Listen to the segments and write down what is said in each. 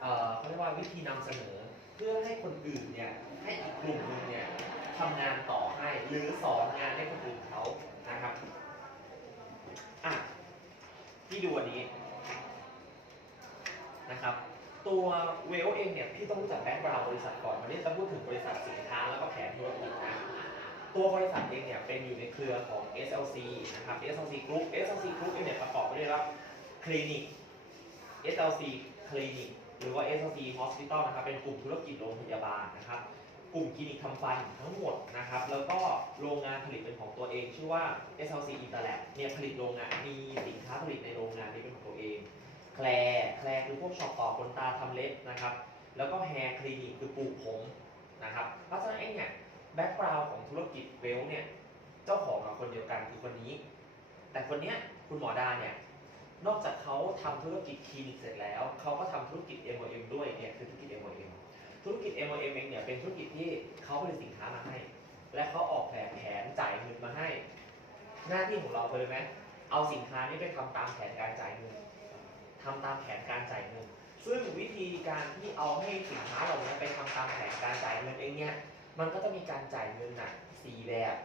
เอ่อเขาเรียกว่าวิธีนำเสนอ เพื่อให้คนอื่นเนี่ยให้อีกกลุ่มหนึงเนี่ยทำงานต่อให้หรือสอนงานให้คนอื่นเขานะครับอะที่ดูอันนี้นะครับ ตัวเวลเองเนี่ยพี่ต้องรู้จักแบ็กกราวด์บริษัทก่อนวันนี้จะพูดถึงบริษัทสินค้าแล้วก็แผนธุรกิจนะตัวบริษัทเองเนี่ยเป็นอยู่ในเครือของ SLC นะครับ SLC Group SLC Group เองเนี่ยประกอบไปด้วยว่าคลินิก SLC คลินิก หรือว่า SLC Hospital นะครับ เป็นกลุ่มธุรกิจโรงพยาบาลนะครับ กลุ่มคลินิกทำฟันทั้งหมดนะครับ แล้วก็โรงงานผลิตเป็นของตัวเอง ชื่อว่า SLC Interlab เนี่ยผลิตโรงงาน มีสินค้าผลิตในโรงงานนี้เป็นของตัวเอง แคลร์แคลร์คือพวกช็อปต่อขนตาทำเล็บนะครับ แล้วก็แฮร์คลินิกคือปลูกผมนะครับ เพราะฉะนั้นเองเนี่ยแบ็กกราวด์ของธุรกิจเวลเนี่ย เจ้าของกับคนเดียวกันคือคนนี้ แต่คนเนี้ยคุณหมอดาเนี่ย นอกจากเขาทำธุรกิจคลินิกเสร็จแล้วเขาก็ทำธุรกิจ MLM ด้วยเนี่ยคือธุรกิจ MLM ธุรกิจ MLM เองเนี่ยเป็นธุรกิจที่เขาผลิตสินค้ามาให้ และเขาออกแบบแผนจ่ายเงินมาให้ หน้าที่ของเราเลยไหมเอาสินค้านี้ไปทำตามแผนการจ่ายเงินทำตามแผนการจ่ายเงินซึ่งวิธีการที่เอาให้สินค้าเหล่านี้ไปทำตามแผนการจ่ายเงินเองเนี่ยมันก็จะมีการจ่ายเงินนะสี่แบบ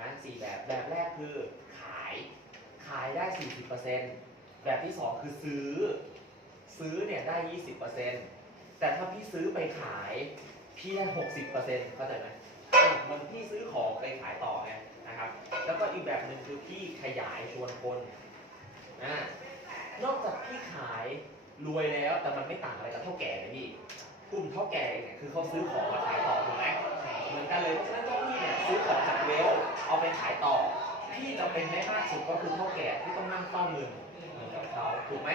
นะสี่แบบแบบแรกคือขายขายได้40% แบบที่2คือซื้อ ซื้อเนี่ยได้20%แต่ถ้าพี่ซื้อไปขาย พี่ได้60%เปอร์เซ็นต์เข้าใจไหมเหมันพี่ซื้อของไปขายต่อไงนะครับ แล้วก็อีกแบบหนึ่งคือพี่ขยายชวนคนนะนอกจากพี่ขายรวยแล้วแต่มันไม่ต่างอะไรกับเท่าแก่นะพี่กลุ่มเท่าแก่เนี่ยคือเขาซื้อของมาขายต่อถูกไหมเหมือนกันเลยเพราะฉะนั้นถ้าพี่เนี่ยซื้อของจากเวลเอาไปขายต่อ พี่จะเป็นได้มากสุดก็คือเท่าแก่ที่ต้องนั่งเฝ้าเงิน เขาถูกไหม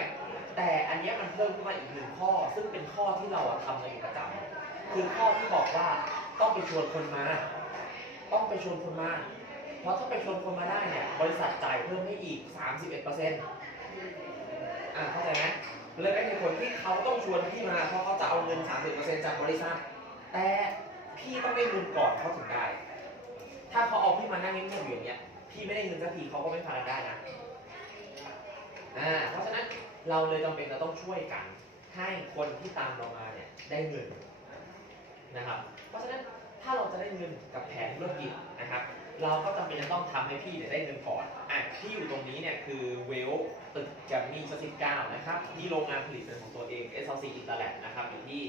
แต่อันนี้มันเพิ่มขึ้นมาอีกหนึ่งข้อ ซึ่งเป็นข้อที่เราทำกันอยู่ประจำคือข้อที่บอกว่าต้องไปชวนคนมา ต้องไปชวนคนมา เพราะถ้าไปชวนคนมาได้เนี่ยบริษัทจ่ายเพิ่มให้อีก 31%อ่าเข้าใจไหมเลยเป็นเหตุผลที่เขาต้องชวนพี่มา เพราะเขาจะเอาเงิน 30%จากบริษัท แต่พี่ต้องได้เงินก่อนเขาถึงได้ ถ้าเขาเอาพี่มานั่งเงียบๆอยู่อย่างเงี้ย พี่ไม่ได้เงินสักทีเขาก็ไม่พากันได้นะ อ่าเพราะฉะนั้นเราเลยจำเป็นจะต้องช่วยกัน ให้คนที่ตามเรามาเนี่ยได้เงินนะครับ เพราะฉะนั้นถ้าเราจะได้เงินกับแผนธุรกิจนะครับ เราก็จำเป็นจะต้องทำให้พี่เนี่ยได้เงินก่อนอะที่อยู่ตรงนี้เนี่ยคือเวลตึกแกมมี่ชั้นสิบเก้านะครับที่โรงงานผลิตเป็นของตัวเอง SLC Interlab นะครับอยู่ที่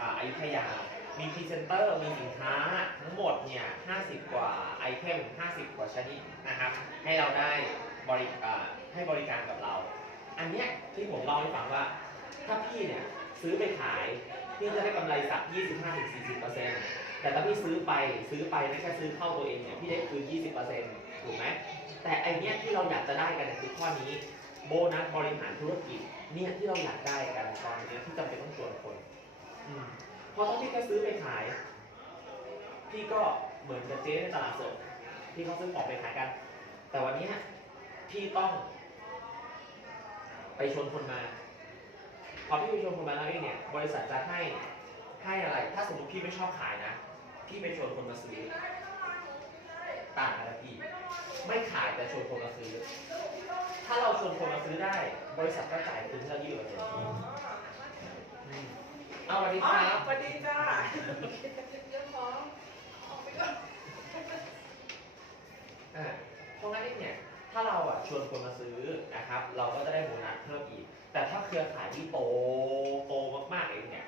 อ่าอยุธยา มีพรีเซนเตอร์มีสินค้าทั้งหมดเนี่ย 50 กว่าไอเทม 50 กว่าชนิดนะครับ ให้เราได้บริให้บริการกับเรา อันเนี้ยที่ผมเล่าให้ฟังว่า ถ้าพี่เนี่ยซื้อไปขาย พี่จะได้กำไรสัก 25-40%แต่ถ้าพี่ซื้อไปซื้อไปไม่แค่ซื้อเข้าตัวเองเนี่ย พี่ได้คืน 20%ถูกไหม แต่ไอเนี้ยที่เราอยากจะได้กันคือข้อนี้โบนัสบริหารธุรกิจเนี่ยที่เราอยากได้กันตอนนี้ที่จำเป็นต้องชวนคนอืม พราะถ้าพี่แค่ซื้อไปขาย พี่ก็เหมือนกับเจ๊ในตลาดสดที่เขาซื้อของไปขายกัน แต่วันนี้พี่ต้อง ไปชวนคนมา พอพี่ไปชวนคนมาแล้วเองเนี่ย บริษัทจะให้ให้อะไร ถ้าสมมติพี่ไม่ชอบขายนะ พี่ไปชวนคนมาซื้อ ต่างกันนะพี่ ไม่ขายแต่ชวนคนมาซื้อ ถ้าเราชวนคนมาซื้อได้ บริษัทก็จ่ายคืนให้เรายี่สิบเปอร์เซ็นต์ เอาสวัสดีครับสวัสดีจ้าอ่าเพราะงั้นเองเนี่ย ถ้าเราอะชวนคนมาซื้อนะครับ เราก็จะได้โบนัสเพิ่มอีก แต่ถ้าเครือข่ายที่โตโตมากๆเองเนี่ย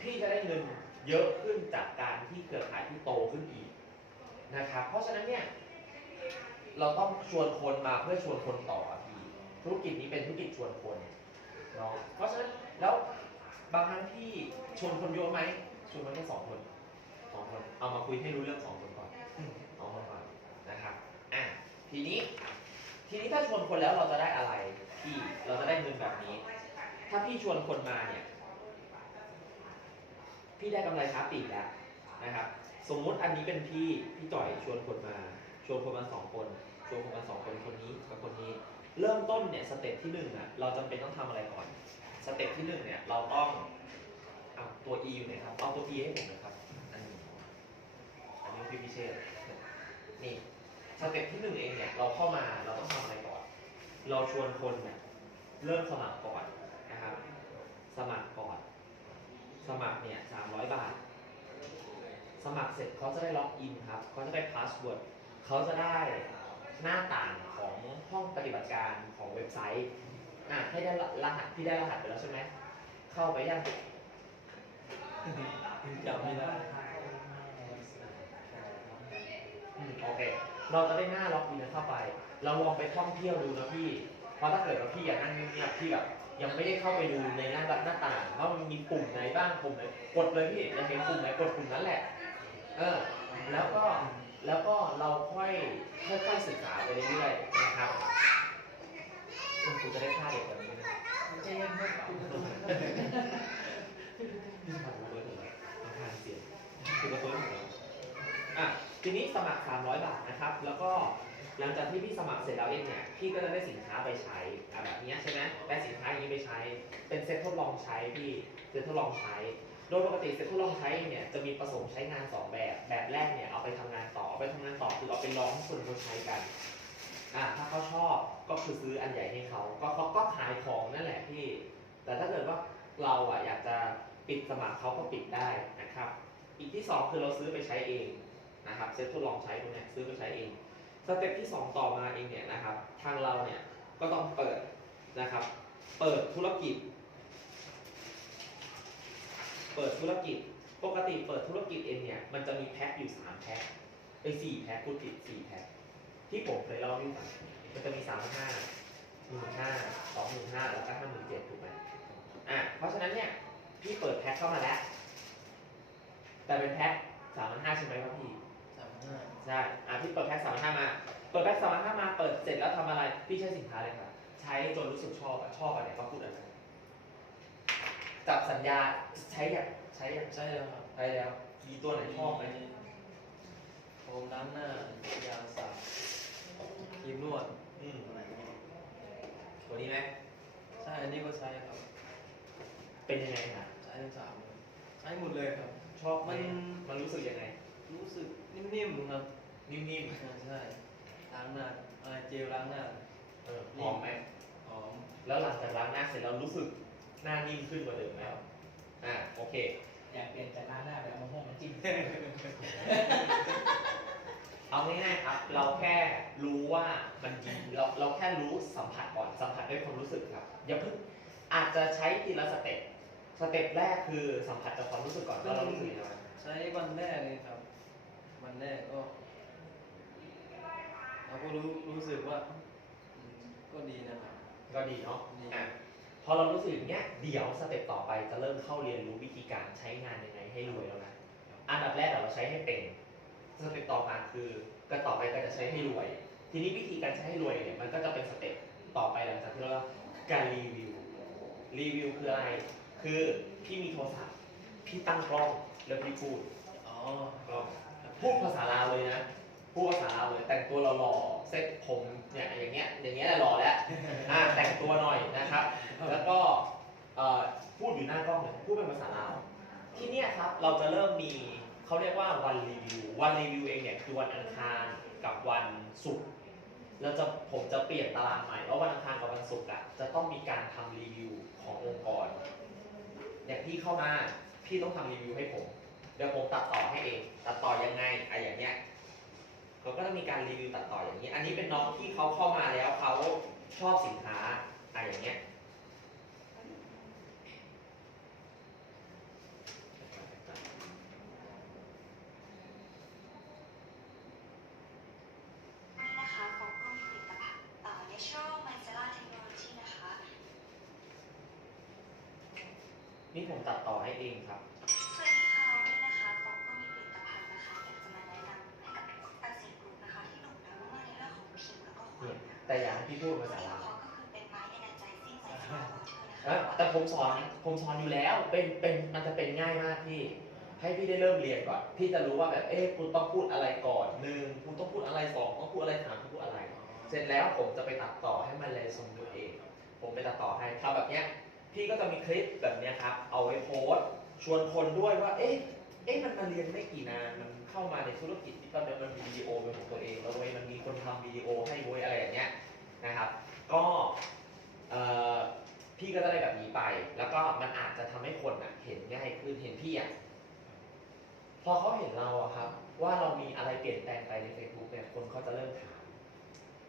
พี่จะได้เงินเยอะขึ้นจากการที่เครือข่ายที่โตขึ้นอีกนะครับ เพราะฉะนั้นเนี่ย เราต้องชวนคนมาเพื่อชวนคนต่ออะพี่ธุรกิจนี้เป็นธุรกิจชวนคนเนาะเพราะฉะนั้นแล้ว บางครั้งพี่ชวนคนเยอะไหมชวนมาแค่สองคนสองคน เอามาคุยให้รู้เรื่องสองคนก่อนสองคนก่อนนะครับอะทีนี้ ทีนี้ถ้าชวนคนแล้วเราจะได้อะไรพี่เราจะได้เงินแบบนี้ ถ้าพี่ชวนคนมาเนี่ยพี่ได้กำไรค้าปลีกแล้วนะครับ สมมุติอันนี้เป็นพี่พี่จ่อยชวนคนมาชวนคนมาสองคนชวนคนมาสองคนคนนี้กับคนนี้ เริ่มต้นเนี่ยสเต็ปที่หนึ่งอะเราจำเป็นต้องทำอะไรก่อน สเต็ปที่หนึ่งเนี่ยเราต้องเอาตัว E อยู่ไหนครับ เอาตัว E ให้ผมนะครับ อันนี้อันนี้พี่พิเชษนี่สเต็ปที่หนึ่งเองเนี่ยเราเข้ามาเราต้องทำอะไรก่อน เราชวนคนเนี่ยเริ่มสมัครก่อนนะครับ สมัครก่อน สมัครเนี่ยสามร้อยบาท สมัครเสร็จเขาจะได้ล็อกอินครับเขาจะได้พาสเวิร์ดเขาจะได้หน้าต่างของห้องปฏิบัติการของเว็บไซต์ อะให้ได้รหัสพี่ได้รหัสไปแล้วใช่ไหมเข้าไปยังจำไม่ได้อืมโอเค เราจะได้หน้าล็อกอินเข้าไป เราลองไปท่องเที่ยวดูนะพี่ เพราะถ้าเกิดว่าพี่อยากนั่งเงียบๆพี่แบบยังไม่ได้เข้าไปดูในหน้าหน้าต่างว่ามันมีปุ่มไหนบ้างปุ่มไหนกดเลยพี่จะเห็นปุ่มไหนกดปุ่มนั้นแหละ เออ แล้วก็แล้วก็เราค่อยค่อยๆศึกษาไปเรื่อยๆนะครับ คุณครูจะได้ค่าเด็กแบบนี้นะใจเย็นครับพี่ทำมาด้วยถูกไหมอาคารเสียงคือกระตุ้นของเราอะทีนี้สมัคร 300 บาทนะครับ แล้วก็หลังจากที่พี่สมัครเสร็จแล้วเองเนี่ย พี่ก็จะได้สินค้าไปใช้แบบนี้ใช่ไหมได้สินค้าอย่างนี้ไปใช้ เป็นเซ็ตทดลองใช้พี่ เซ็ตทดลองใช้ โดยปกติเซ็ตทดลองใช้เนี่ยจะมีประสงค์ใช้งานสองแบบ แบบแรกเนี่ยเอาไปทำงานต่อเอาไปทำงานต่อคือเอาไปลองให้คนเขาใช้กัน อ่าถ้าเขาชอบก็คือซื้ออันใหญ่ให้เขาก็เขาก็ขายของนั่นแหละพี่ แต่ถ้าเกิดว่าเราอะอยากจะปิดสมัครเขาก็ปิดได้นะครับ อีกที่สองคือเราซื้อไปใช้เองนะครับเซ็ตทดลองใช้ตรงเนี้ยซื้อไปใช้เองสเต็ปที่สองต่อมาเองเนี่ยนะครับ ทางเราเนี่ยก็ต้องเปิดนะครับ เปิดธุรกิจ เปิดธุรกิจปกติเปิดธุรกิจเองเนี่ยมันจะมีแพ็คอยู่สามแพ็คไปสี่แพ็คพูดผิดสี่แพ็ค ที่ผมเคยเล่าให้ฟังมันจะมีสามห้าหมื่นห้าสองหมื่นห้าแล้วก็ห้าหมื่นเจ็ดถูกไหมอะเพราะฉะนั้นเนี่ยพี่เปิดแพ็คเข้ามาแล้ว แต่เป็นแพ็คสามพันห้าใช่ไหมครับพี่สามห้าใช่อะพี่เปิดแพ็คสามห้ามา เปิดแพ็คสามห้ามาเปิดเสร็จแล้วทำอะไรพี่ใช้สินค้าเลยครับใช้จนรู้สึกชอบอะชอบอะไรเขาพูดอะไรจับสัญญาใช้อย่างใช้อย่างใช่แล้วครับใช้แล้วมีตัวไหนชอบไหมโฟมล้างหน้ายาสระ ครีมนวด อืมอะไรอย่างเงี้ยตัวนี้ไหมใช่อันนี้ก็ใช้ครับ เป็นยังไงนะใช้ทั้งสามเลยใช้หมดเลยครับ ชอบไหมมัน มันรู้สึกยังไง รู้สึกนิ่มๆครับนิ่มใช่ใช่ล้างหน้าอะไรเจลล้างหน้าๆเออหอมไหมหอมแล้วหลังจากล้างหน้าเสร็จเรารู้สึกหน้านิ่มขึ้นกว่าเดิมไหมอ่าโอเค อยากเปลี่ยนจากร้านหน้าไปเอามะม่วงมาจิ้ม เอาง่ายๆครับ เราแค่รู้ว่ามันดีเราเราแค่รู้สัมผัสก่อนสัมผัสด้วยความรู้สึกครับอย่าเพิ่งอาจจะใช้ทีละสเต็ปสเต็ปแรกคือสัมผัสจากความรู้สึกก่อนว่าเรารู้สึกยังไงใช้วันแรกเลยครับ วันแรกก็เราก็รู้รู้สึกว่าอืมก็ดีนะครับก็ดีเนาะดีอะพอเรารู้สึกอย่างเงี้ยเดี๋ยวสเต็ปต่อไปจะเริ่มเข้าเรียนรู้วิธีการใช้งานยังไงให้รวยแล้วนะอันดับแรกเราใช้ให้เป็น สเต็ปต่อมาคือก็ต่อไปก็จะใช้ให้รวย ทีนี้วิธีการใช้ให้รวยเนี่ยมันก็จะเป็นสเต็ปต่อไปหลังจากที่เราการรีวิว รีวิวคืออะไร คือพี่มีโทรศัพท์ พี่ตั้งกล้องแล้วพี่พูด อ๋อกล้องพูดภาษาลาวเลยนะ พูดภาษาลาวเลยแต่งตัวหล่อๆเซ็ตผมเนี่ยอย่างเงี้ยอย่างเงี้ยแหละหล่อแล้วอ่าแต่งตัวหน่อยนะครับ แล้วก็เอ่อพูดอยู่หน้ากล้องเลยพูดเป็นภาษาลาว ที่เนี่ยครับเราจะเริ่มมี เขาเรียกว่าวันรีวิว วันรีวิวเองเนี่ยคือวันอังคารกับวันศุกร์เราจะผมจะเปลี่ยนตารางใหม่ว่าวันอังคารกับวันศุกร์อะจะต้องมีการทำรีวิวขององค์กร อย่างพี่เข้ามาพี่ต้องทำรีวิวให้ผม เดี๋ยวผมตัดต่อให้เอง ตัดต่อยังไงอะไรอย่างเงี้ยเราก็จะมีการรีวิวตัดต่ออย่างนี้ อันนี้เป็นน้องที่เขาเข้ามาแล้วเขาชอบสินค้าอะไรอย่างเงี้ย นี่นะคะของกลุ่มผลิตภัณฑ์เอ่อ Natural Micellar Technology นะคะ นี่ผมตัดต่อให้เองครับ สวัสดีค่ะวันนี้นะคะของก็มีผลิตภัณฑ์นะคะอยากจะมาแนะนำให้กับอาซีกลุ่มนะคะ ที่โด่งดังมากๆในเรื่องของผิวแล้วก็ความนะแต่อยากให้พี่พูดภาษาลาวเขาก็คือเป็นไม้ Energizing Micellar Water นะเอ้คะยแต่ผมสอนผมสอนอยู่แล้วเป็นเป็นมันจะเป็นง่ายมากพี่ ให้พี่ได้เริ่มเรียนก่อนพี่จะรู้ว่าแบบเอ๊ะคุณต้องพูดอะไรก่อนหนึ่งคุณต้องพูดอะไรสองต้องพูดอะไรสามต้องพูดอะไร เสร็จแล้วผมจะไปตัดต่อให้มันเลยทรงตัวเอง ผมไปตัดต่อให้ทำแบบเนี้ย พี่ก็จะมีคลิปแบบนี้ครับ เอาไว้โพสต์ชวนคนด้วยว่า เอ๊ะ เอ๊ะ มันมาเรียนไม่กี่นาน มันเข้ามาในธุรกิจที่ตอนนี้มันมีวิดีโอเป็นของตัวเองแล้วเว้ย มันมีคนทำวิดีโอให้เว้ยอะไรอย่างเงี้ยนะครับ ก็เอ่อพี่ก็จะได้แบบนี้ไป แล้วก็มันอาจจะทำให้คนอะ เห็นง่ายขึ้น เห็นพี่อะ พอเขาเห็นเราอะครับ ว่าเรามีอะไรเปลี่ยนแปลงไปใน Facebook เนี่ย คนเขาจะเริ่มถาม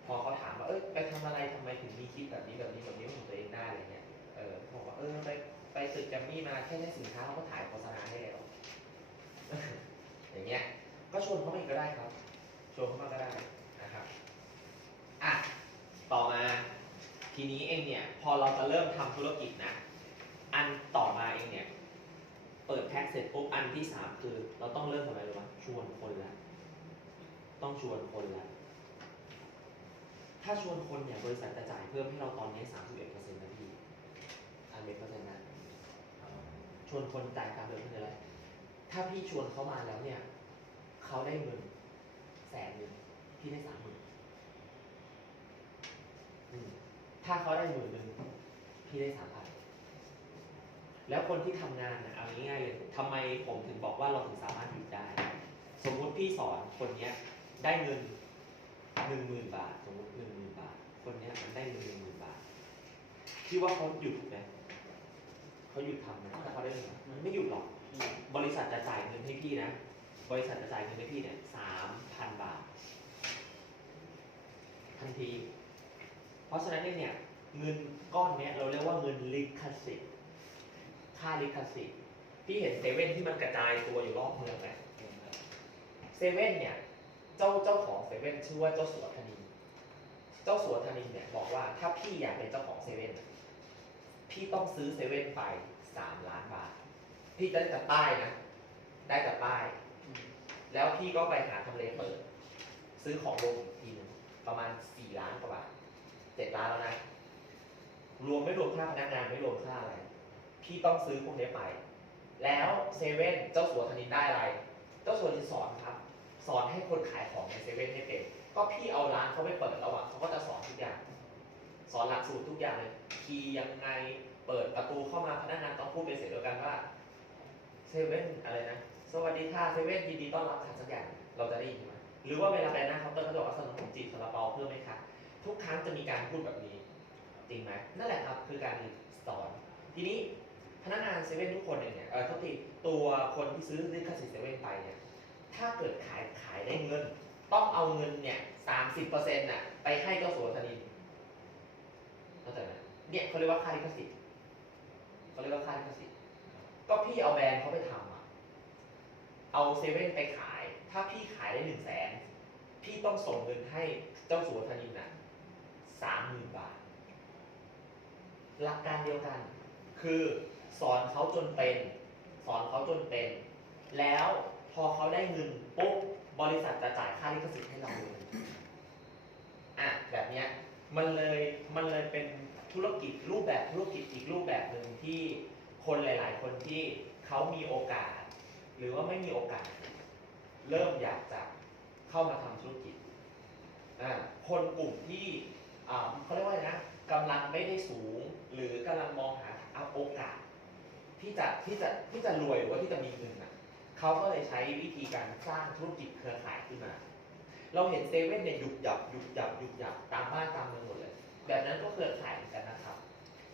พอเขาถามว่า เอ้ย ไปทำอะไรทำไมถึงมีคลิปแบบนี้แบบนี้แบบนี้ของตัวเองได้อะไรเงี้ย ออบอกว่าเออไปไปตึกแกมมี่มาแค่ได้สินค้าเขาก็ถ่ายโฆษณาให้แล้ว อย่างเงี้ย ก็ชวนเขามาอีกก็ได้ครับ ชวนเขามาก็ได้นะครับอะต่อมาทีนี้เองเนี่ยพอเราจะเริ่มทำธุรกิจนะ อันต่อมาเองเนี่ยเปิดแพ็กเสร็จปุ๊บอันที่สามคือเราต้องเริ่มทำอะไรรู้ไหมชวนคนละต้องชวนคนละถ้าชวนคนเนี่ยบริษัทจะจ่ายเพิ่มให้เราตอนนี้สามสิบเอ็ดเปอร์เซ็นต์นะพี่ สามเอ็ดเปอร์เซ็นต์นชวนคนจ่ายตามเดิมคืออะไร ถ้าพี่ชวนเขามาแล้วเนี่ย เขาได้เงินแสนหนึ่งพี่ได้สามหมื่นถ้าเขาได้หมื่นหนึ่งพี่ได้สามพันแล้วคนที่ทำงานนะเอาง่ายๆเลยทำไมผมถึงบอกว่าเราถึงสามารถหยุดได้ สมมุติพี่สอนคนเนี้ย ได้เงินหนึ่งหมื่นบาท สมมติหนึ่งหมื่นบาท คนเนี้ยมันได้เงินหนึ่งหมื่นบาทพี่ว่าเขาหยุดไหม เขาหยุดทำไหมถ้าเขาได้เงินมันไม่หยุดหรอก บริษัทจะจ่ายเงินให้พี่นะ บริษัทจะจ่ายเงินให้พี่เนี่ยสามพันบาท ทันที เพราะฉะนั้นเนี่ยเงินก้อนเนี้ยเราเรียกว่าเงินลิขสิทธิ์ ค่าลิขสิทธิ์ พี่เห็นเซเว่นที่มันกระจายตัวอยู่รอบเมืองไหมเซเว่นเนี่ย เจ้าเจ้าของเซเว่นชื่อว่าเจ้าสัวธนิน เจ้าสัวธนินเนี่ยบอกว่าถ้าพี่อยากเป็นเจ้าของเซเว่นน่ะ พี่ต้องซื้อเซเว่นไปสามล้านบาท พี่ได้แต่ป้ายนะ ได้แต่ป้าย แล้วพี่ก็ไปหาทำเลเปิด ซื้อของลงอีกทีนึงประมาณสี่ล้านกว่าบาทเจ็ดล้านแล้วนะ รวมไม่รวมค่าพนักงานไม่รวมค่าอะไร พี่ต้องซื้อพวกนี้ไป แล้วเซเว่นเจ้าสัวธนินได้อะไร เจ้าสัวธนินสอนครับ สอนให้คนขายของในเซเว่นให้เป็น ก็พี่เอาร้านเขาไปเปิดแล้วอะเขาก็จะสอนทุกอย่าง สอนหลักสูตรทุกอย่างเลยคีย์ยังไงเปิดประตูเข้ามาพนักงานต้องพูดเป็นเสียงเดียวกันว่าเซเว่นอะไรนะ สวัสดีค่ะเซเว่นยินดีต้อนรับค่ะสักอย่างเราจะได้ยินไหมหรือว่าเวลาไปหน้าเคาน์เตอร์เขาจะบอกว่าสนมจีบซาลาเปาเพิ่มไหมคะทุกครั้งจะมีการพูดแบบนี้ จริงไหมนั่นแหละครับคือการสอน ทีนี้พนักงานเซเว่นทุกคนเนี่ยเออทุกทีตัวคนที่ซื้อลิขสิทธิ์เซเว่นไปเนี่ยถ้าเกิดขายขายได้เงิน ต้องเอาเงินเนี่ยสามสิบเปอร์เซ็นต์น่ะไปให้เจ้าสัวธนิน เข้าใจไหมเนี่ยเขาเรียกว่าค่าลิขสิทธิ์เขาเรียกว่าค่าลิขสิทธิ์ก็พี่เอาแบรนด์เขาไปทำอะเอาเซเว่นไปขาย ถ้าพี่ขายได้หนึ่งแสนพี่ต้องส่งเงินให้เจ้าสัวธนินน่ะสามหมื่นบาท หลักการเดียวกัน คือสอนเขาจนเป็น สอนเขาจนเป็น แล้วพอเขาได้เงินปุ๊บบริษัทจะจ่ายค่าลิขสิทธิ์ให้เราเลยอะแบบเนี้ย มันเลยมันเลยเป็นธุรกิจรูปแบบธุรกิจอีกรูปแบบหนึ่งที่คนหลาย ๆ คนที่เขามีโอกาส หรือว่าไม่มีโอกาส เริ่มอยากจะเข้ามาทำธุรกิจอะคนกลุ่มที่เขาเรียกว่าไรนะกำลังไม่ได้สูง หรือกำลังมองหาโอกาส ที่จะที่จะที่จะรวยหรือว่าที่จะมีเงินอะเขาก็เลยใช้วิธีการสร้างธุรกิจเครือข่ายขึ้นมา เราเห็นเซเว่นเนี่ยหยุดหยับหยุดหยับหยุดหยับตามบ้านตามเมืองหมดเลย แบบนั้นก็เครือข่ายเหมือนกันนะครับ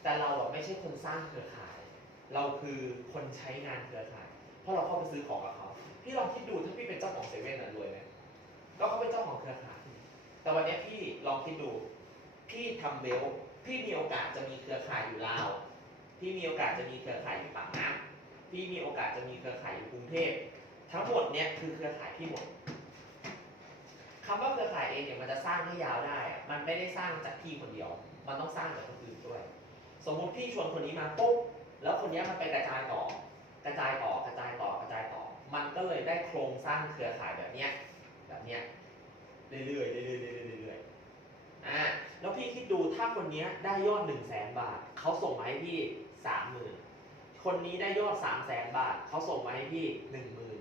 แต่เราอะไม่ใช่คนสร้างเครือข่าย เราคือคนใช้งานเครือข่าย เพราะเราเข้าไปซื้อของกับเขาพี่ลองคิดดูถ้าพี่เป็นเจ้าของเซเว่นอะรวยไหมก็เขาเป็นเจ้าของเครือข่าย แต่วันนี้พี่ลองคิดดู พี่ทำเบลพี่มีโอกาสจะมีเครือข่ายอยู่ลาวพี่มีโอกาสจะมีเครือข่ายอยู่ปากน้ำพี่มีโอกาสจะมีเครือข่ายอยู่กรุงเทพทั้งหมดเนี่ยคือเครือข่ายพี่หมด คำว่าเครือข่ายเองเนี่ยมันจะสร้างให้ยาวได้ มันไม่ได้สร้างจากพี่คนเดียว มันต้องสร้างจากคนอื่นด้วย สมมุติพี่ชวนคนนี้มาปุ๊บแล้วคนนี้มันไปกระจายต่อ กระจายต่อกระจายต่อกระจายต่อ มันก็เลยได้โครงสร้างเครือข่ายแบบเนี้ยแบบเนี้ยเรื่อยๆเรื่อยๆเรื่อยๆเรื่อยอ่าแล้วพี่คิดดูถ้าคนนี้ได้ยอดหนึ่งแสนบาทเขาส่งมาให้พี่สามหมื่นคนนี้ได้ยอดสามแสนบาทเขาส่งมาให้พี่หนึ่งหมื่น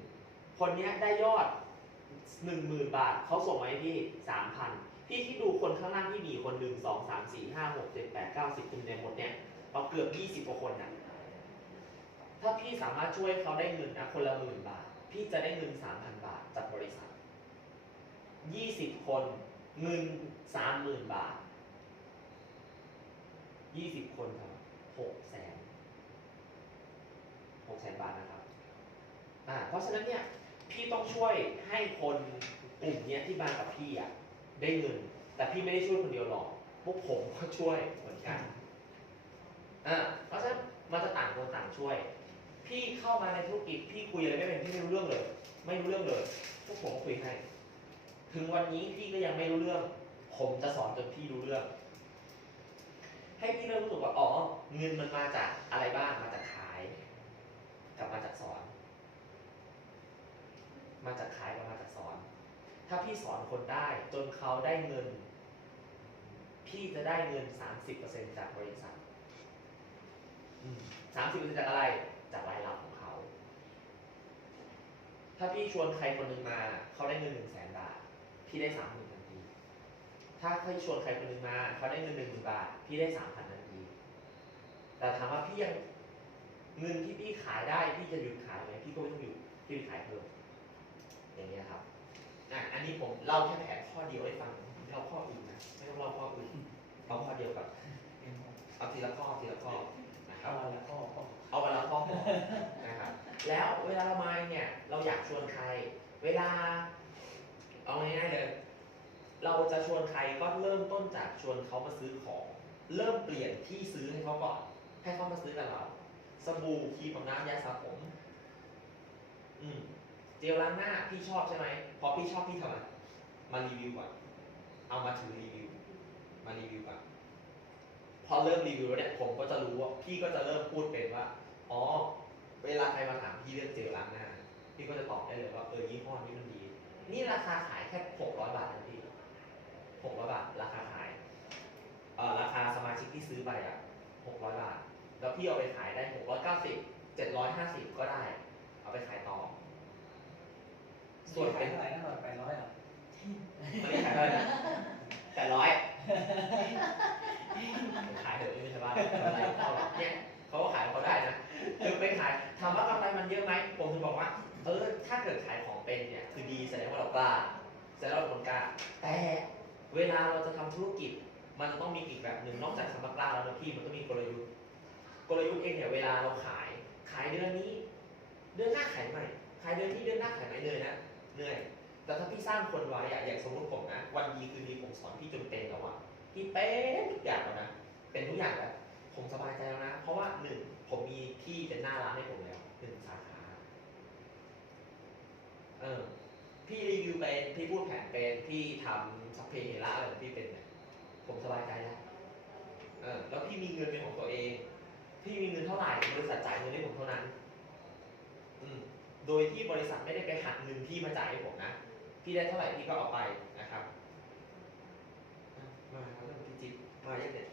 คนนี้ได้ยอด หนึ่งหมื่นบาทเขาส่งมาให้พี่สามพันพี่คิดดูคนข้างล่างที่มีคนหนึ่งสองสามสี่ห้าหกเจ็ดแปดเก้าสิบจำนวนหมดเนี่ยเราเกือบยี่สิบกว่าคนนะถ้าพี่สามารถช่วยเขาได้เงินนะคนละหมื่นบาท พี่จะได้เงินสามพันบาทจากบริษัทยี่สิบคนเงินสามหมื่นบาทยี่สิบคนครับหกแสนหกแสนบาทนะครับอ่าเพราะฉะนั้นเนี่ย พี่ต้องช่วยให้คนกลุ่มเนี้ยที่มากับพี่อะได้เงิน แต่พี่ไม่ได้ช่วยคนเดียวหรอกพวกผมก็ช่วยเหมือนกันอ่าเพราะฉะนั้นมันจะต่างคนต่างช่วย พี่เข้ามาในธุรกิจพี่คุยอะไรไม่เป็นพี่ไม่รู้เรื่องเลย ไม่รู้เรื่องเลยพวกผมก็คุยให้ ถึงวันนี้พี่ก็ยังไม่รู้เรื่อง ผมจะสอนจนพี่รู้เรื่อง ให้พี่เริ่มรู้สึกว่าอ๋อเงินมันมาจากอะไรบ้างมาจากขาย กับมาจากสอน มาจากขายกับมาจากสอน ถ้าพี่สอนคนได้จนเขาได้เงิน พี่จะได้เงิน 30%จากบริษัทสามสิบเปอร์เซ็นต์จากอะไร จากรายรับของเขา ถ้าพี่ชวนใครคนหนึ่งมา เขาได้เงินหนึ่งแสนบาท พี่ได้สามหมื่นทันที ถ้าพี่ชวนใครคนหนึ่งมา เขาได้เงินหนึ่งหมื่นบาท พี่ได้สามพันทันที แต่ถามว่าพี่ยังเงินที่พี่ขายได้ พี่จะหยุดขายไหมพี่ก็ไม่ต้องหยุด พี่ขายเพิ่ม อย่างเงี้ยครับอะอันนี้ผมเล่าแค่แผนข้อเดียวให้ฟังไม่เล่าข้ออื่นนะไม่ต้องเล่าข้ออื่นเอาข้อเดียวกับเอาทีละข้อทีละข้อนะครัเอาบแล้วก็ก็เอาวันละข้อพอนะครับแล้วเวลาเรามาเนี่ย เราอยากชวนใคร เวลาเอาง่ายๆเลย เราจะชวนใครก็เริ่มต้นจากชวนเขามาซื้อของ เริ่มเปลี่ยนที่ซื้อให้เขาก่อนให้เขามาซื้อกับเราสบู่ครีมอาบน้ำยาสระผม อืม เจลล้างหน้าพี่ชอบใช่ไหมพอพี่ชอบพี่ทำอะไรมารีวิวก่อนเอามาถือรีวิว มารีวิวก่อนพอเริ่มรีวิวแล้วเนี่ยผมก็จะรู้ว่าพี่ก็จะเริ่มพูดเป็นว่า อ๋อ เวลาใครมาถามพี่เรื่องเจลล้างหน้า พี่ก็จะตอบได้เลยว่าเออยี่ห้อนี้มันดี นี่ราคาขายแค่หกร้อยบาทนะพี่หกร้อยบาท ราคาขายเอ่อราคาสมาชิกที่ซื้อไปอะหกร้อยบาท แล้วพี่เอาไปขายได้หกร้อยเก้าสิบเจ็ดร้อยห้าสิบก็ได้ เอาไปขายต่อ ส่วนเป็นเท่าไหร่นะหน่อยแปดร้อยหรอมันนี้ขายเท่าไหร่นะแปดร้อยขายเถอะไม่ใช่ว่าเขาหรอกเนี่ยเขาก็ขายเขาได้นะคือไปขายถามว่ากำไรมันเยอะไหมผมถึงบอกว่า เออ ถ้าเกิดขายของเป็นเนี่ย คือดีแสดงว่าเรากล้าแสดงว่าเราเป็นคนกล้า แต่เวลาเราจะทำธุรกิจ มันจะต้องมีอีกแบบหนึ่งนอกจากคำว่ากล้าแล้วนะพี่มันต้องมีกลยุทธ์กลยุทธ์เองเนี่ยเวลาเราขาย ขายเดือนนี้ เดือนหน้าขายใหม่ ขายเดือนที่เดือนหน้าขายใหม่เลยนะ เหนื่อย แต่ถ้าพี่สร้างคนไว้อะอย่างสมมติผมนะ วันดีคืนดีผมสอนพี่จนเป็นแล้วอะพี่เป็นทุกอย่างแล้วนะ เป็นทุกอย่างแล้ว ผมสบายใจแล้วนะ เพราะว่าหนึ่งผมมีที่เป็นหน้าร้านให้ผมแล้วหนึ่งสาขา เออ พี่รีวิวเป็น พี่พูดแผนเป็น พี่ทำสัพเพเหระอะไรพี่เป็นเนี่ยผมสบายใจแล้ว เออ แล้วพี่มีเงินเป็นของตัวเอง พี่มีเงินเท่าไหร่ บริษัทจ่ายเงินให้ผมเท่านั้น โดยที่บริษัทไม่ได้ไปหักเงินพี่มาจ่ายให้ผมนะ พี่ได้เท่าไหร่พี่ก็เอาไปนะครับ มาแล้วพี่จิ๊บมาเยอะเลย